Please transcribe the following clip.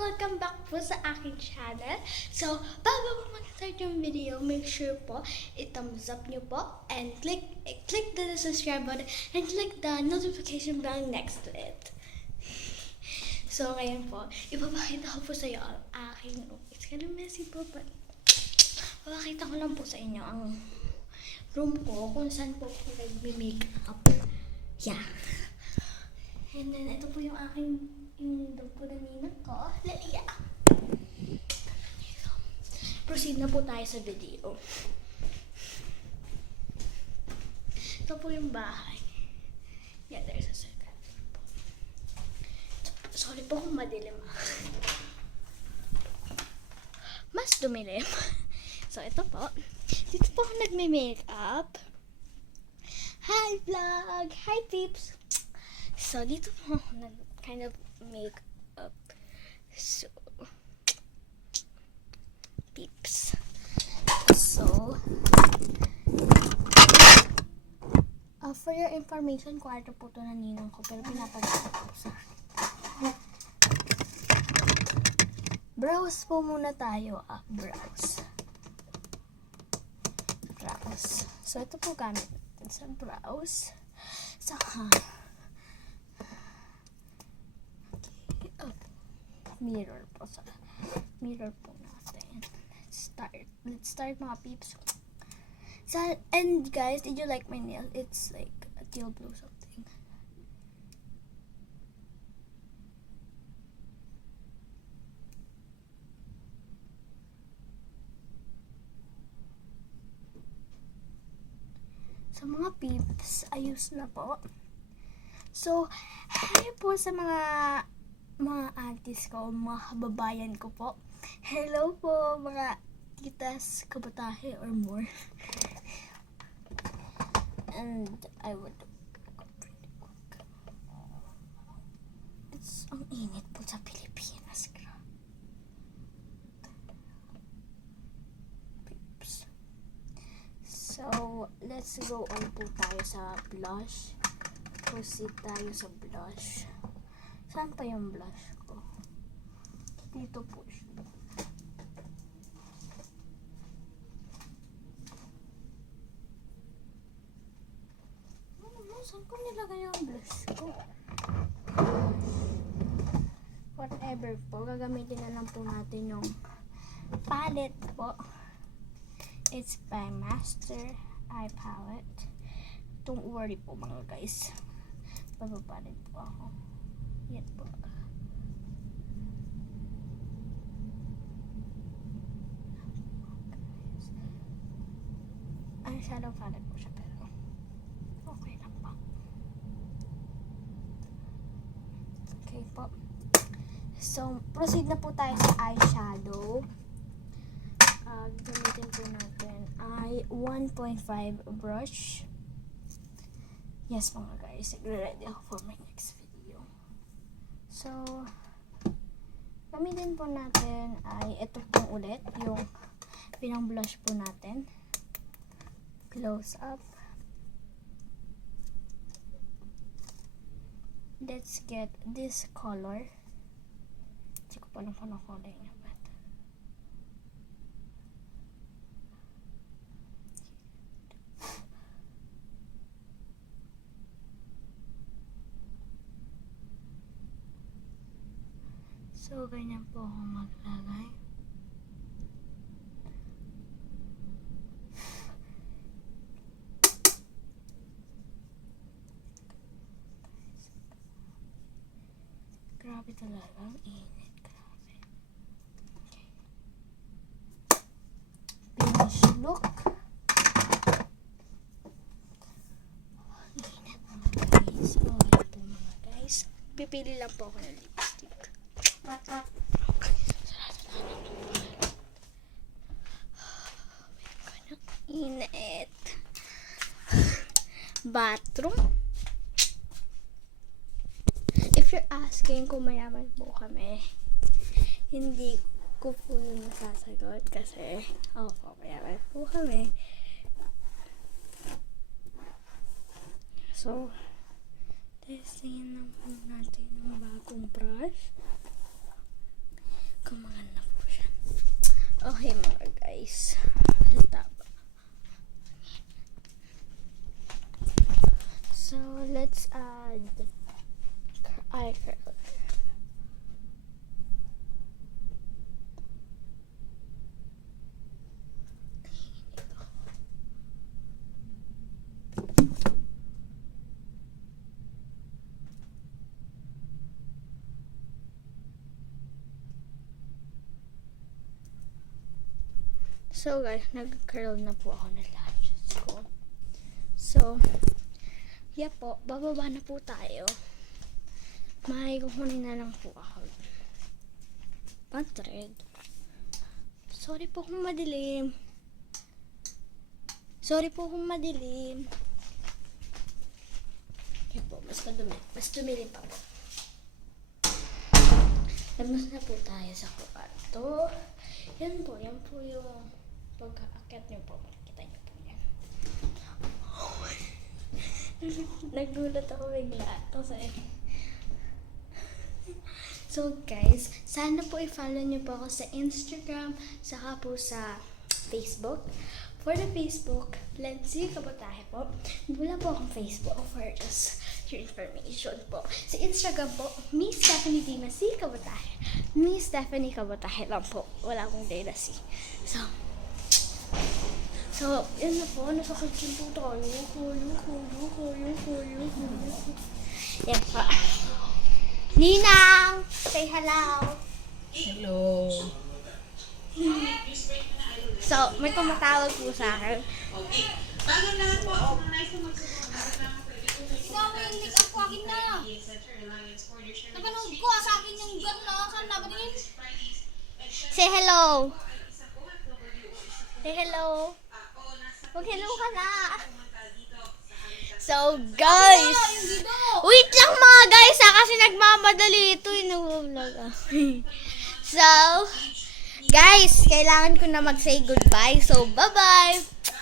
welcome back po sa aking channel. So, bago po mag-start yung video, make sure po, i-thumbs up nyo po and click the subscribe button and click the notification bell next to it. So, ngayon po, ipapakita ko po sa iyo ang aking, it's kind of messy po, but papakita ko lang po sa inyo ang room ko kung saan po ako nagme-makeup. Yeah. And then, ito po yung aking yung dog ko na ninang ko. Lalia. Proceed na po tayo sa video. Ito po yung bahay. Yeah, there's a second floor po. Sorry po kung madilim. Mas dumilim. So, ito po. Dito po ako nagme-makeup. Hi vlog! Hi peeps! So, dito po ako kind of make up. So, peeps. So, for your information, kwarto po ito na ninang ko, pero pinapagod ko sa browse po muna tayo. Browse. So, ito po gamit natin sa browse. Saka, mirror po sa mirror po natin. Let's start mga peeps. So, and guys, did you like my nail? It's like a teal blue something. So mga peeps, ayos na po. So, hi po sa mga aunties ko, mga kababayan ko po. Hello po, mga titas, kabatahe, or more. And I would it's ang init po sa Pilipinas. Peeps. So, let's go on po tayo sa blush. Proceed tayo sa blush. Saan pa yung blush ko? Dito po siya. Saan ko nilagay yung blush ko? Whatever po. Gagamitin na lang po natin yung palette po. It's by Master Eye Palette. Don't worry po mga guys. Papapalit po ako. Yan po. Ay, shadow palette po siya pero okay lang po. Okay po. So, proceed na po tayo sa eyeshadow. Gamitin po natin ay 1.5 brush. Yes mga guys, ready ako for my next video. So, gamitin po natin ay ito po ulit, yung pinang blush po natin. Close up. Let's get this color. Hindi ko pa lang paano color niya. So, ganyan po ako maglagay. Grabe talaga. Ang init. Grabe. Okay. Finish look. Init mga guys. So, yan po mga guys. Pipili lang po ako ng lipstick. Init. Bathroom. If you're asking kung mayaman po kami, hindi ko po yun masasagot kasi mayaman po kami. So, testingin lang po natin yung bagong brush. Okay mga guys. Tama. So, let's add eye curl. So guys, nag-curl na po ako ng lashes ko. So, yeah po, bababa na po tayo. Kukunin na lang po ako. Pantred. Sorry po kung madilim. Sorry po kung madilim. Yan po, mas madumi. Mas dumili pa po. Labas na po tayo sa kwarto. Yan po yung pagka-akyat niyo po. Makikita niyo po yan. Nagulat ako bigla. So guys, sana po i-follow niyo po ako sa Instagram, saka po sa Facebook. For the Facebook, Lenzy Kabotahe po. Wala po akong Facebook for just your information po. Sa Instagram po, Miss Stephanie Dimas C. Kabotahe. Miss Stephanie Kabotahe lang po. Wala akong Dana C. So, yun na po. Nasa kitchen po tayo. Yan po. Ninang! Say hello! Hello. So, may tumatawag po sa akin. Okay. Bago lahat po, nice na Ikaw may make up ko akin na. Napanood ko sa akin yung gano'n. Saan napatingin? Say hello! Say hello! Mag-hello ka na! So, guys! Yung dito. Wait lang mga guys kasi nagmamadali ito. Inuulag So, guys, kailangan ko na mag-say goodbye. So, bye-bye!